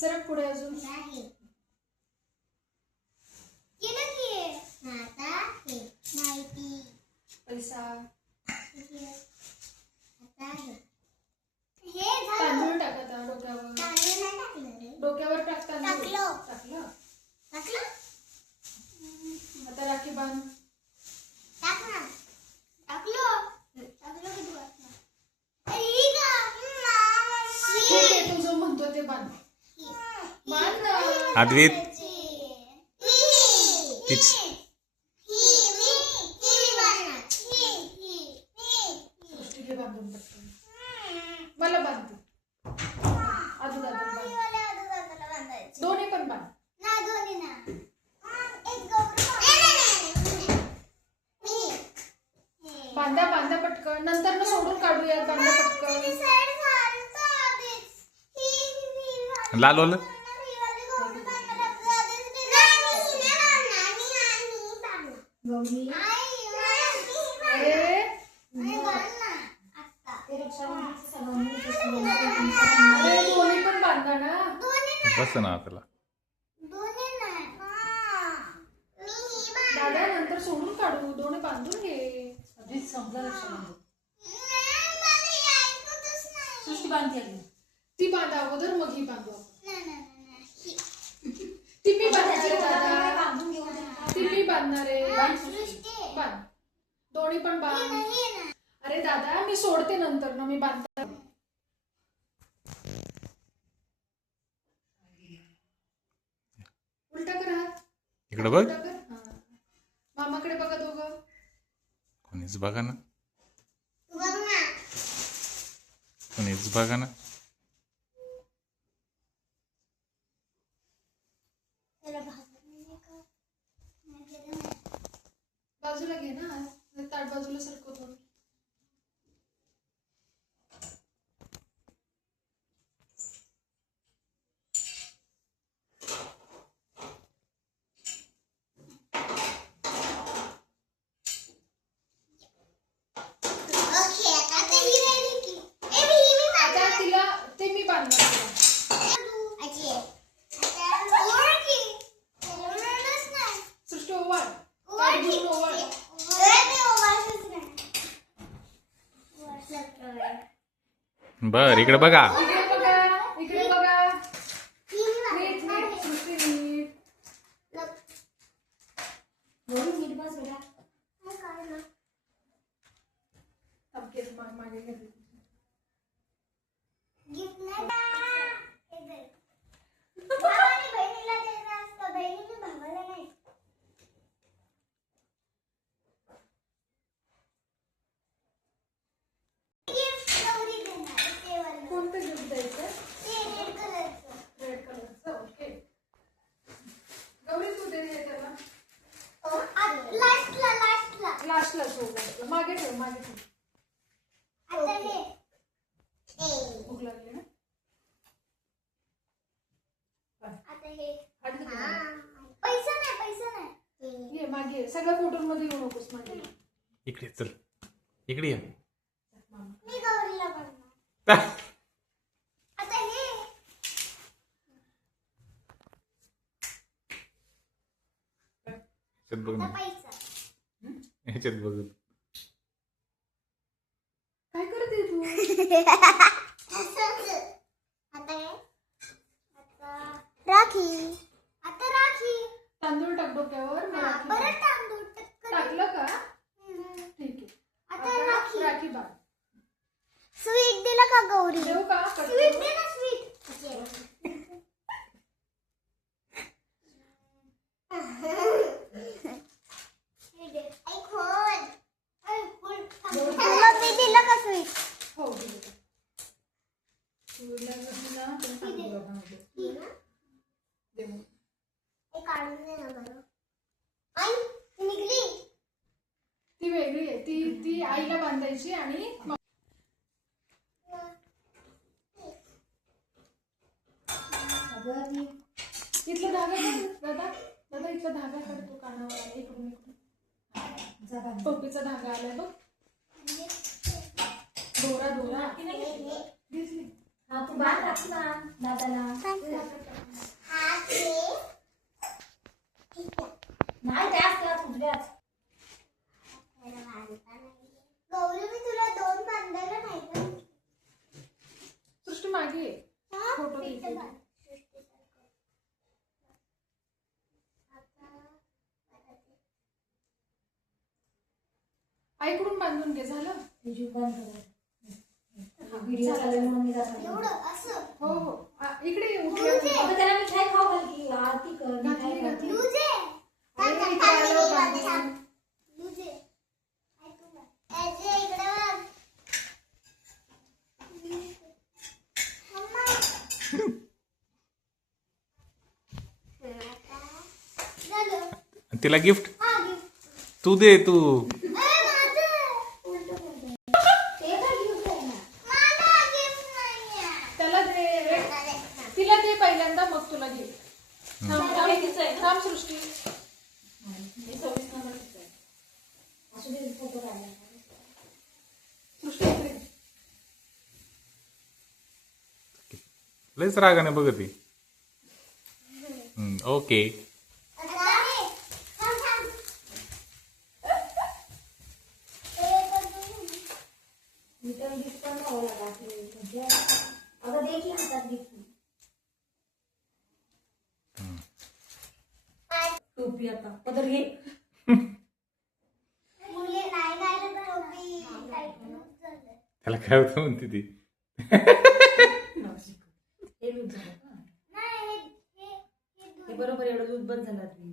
सरक पुढे अजून. पैसा. तांदूळ टाकत डोक्यावर. डोक्यावर टाक तांदूळ. टाकलं. आता राखी बांध. तुझं म्हणतो ते बांध. अद्वैत मला बांधते. दोन्ही पण बांध. बांधा बांधा पटकन. नंतर न सोडून काढूया. बांधा पटकन. लाल वाला अरे दोन्ही पण बांधा ना. बस ना त्याला. दादा नंतर सोडून काढू. दोन्ही बांधून घे. आधीच संपला. लक्षात सृष्टी बांधते. ती बांधा अगोदर मग ही बांधू. ती मी बांधणार आहे दादा. ती मी बांधणार आहे. बांध. दोन्ही पण बांध. अरे दादा मी सोडते नंतर ना. मी बांधते. उलटा कर हात. इकडे बघ. मामाकडे बघा दोघं. कोणीच बघा ना. कोणीच बघा ना. बाजूला घे ना. ताट बाजूला सरकव थोडं. तिला ते मी बांधणार. सृष्टी ओवाळ. बर इकडे बघा. इकडे बघा. नीट नीट सृष्टी नीट. मागे घेतली. कोणतं गिफ्ट द्यायचं? रेड कलरचं. ओके गौरी तू दे हे त्याला. लास्टला सोड. मागे ठेव. मागे ठेव. भूक लागली ना. ये मागे. सगळ्या फोटोमध्ये येऊ नकोस. मागे इकडे चल. इकडे या. बघ ना. ह्याच्यात बघ. काय करते तू? राखी. तांदूळ टाक डोक्यावर. टाकलं का? ठीक आहे. आता राखी बांध. स्वीट दिला का गौरी? देऊ का? स्वीट दे ना. स्वीट मम्मी दिला का स्वीट? हो दिलं. ती वेगळी आहे. ती आईला बांधायची आणि इथला धागा दादा. दादा इथला धागा काढतो कानावर. इकडून इकडून टोपीचा धागा आलाय बघ. दोरा दिसली. हा तू बांध राखी बांध दादाला. नाही त्याच त्या तुझ्याच. गौरी मी तुला 2 बांधायला नाही का? सृष्टी मागे ये. फोटो पीठ घेते. बांध. आईकडून बांधून घे. झालं? तुझी बंद कर. व्हिडिओ चालू आहे म्हणून मी जात नाही. एवढं असं हो हो इकडे ये, उठलं. अगं त्याला मिठाई खाऊ घाल की आरती कर. मिठाई कर. घातली. लुजे अरे, इकडे आलं बांधून. लुजे ऐसे इकडे बघ. मम्मा झालं. तिला गिफ्ट हा घे. तू दे तू. माझं उलटं बोलते. ते काय घेऊन जाय ना. मला gift नाहीये. त्याला दे. तिला दे पहिल्यांदा, मग तुला घे. थांब सृष्टी. हे 26 नंबरचं आहे. असू दे फोटो काढला. सृष्टी इकडे. लयच रागाने बघत ती. ओके. आता हे. थांब, थांब. हे पण तू. मी तर गिफ्ट पण लावला बाकी म्हणजे अगं दे की हातात गिफ्ट. टोपी आता पदर घे. मुली नाही घालत टोपी. टाईटच झालं. त्याला काय होतं म्हणते ती. हे लूज झालं का? नाही हे बरोबर एवढं लूज बंद झालं.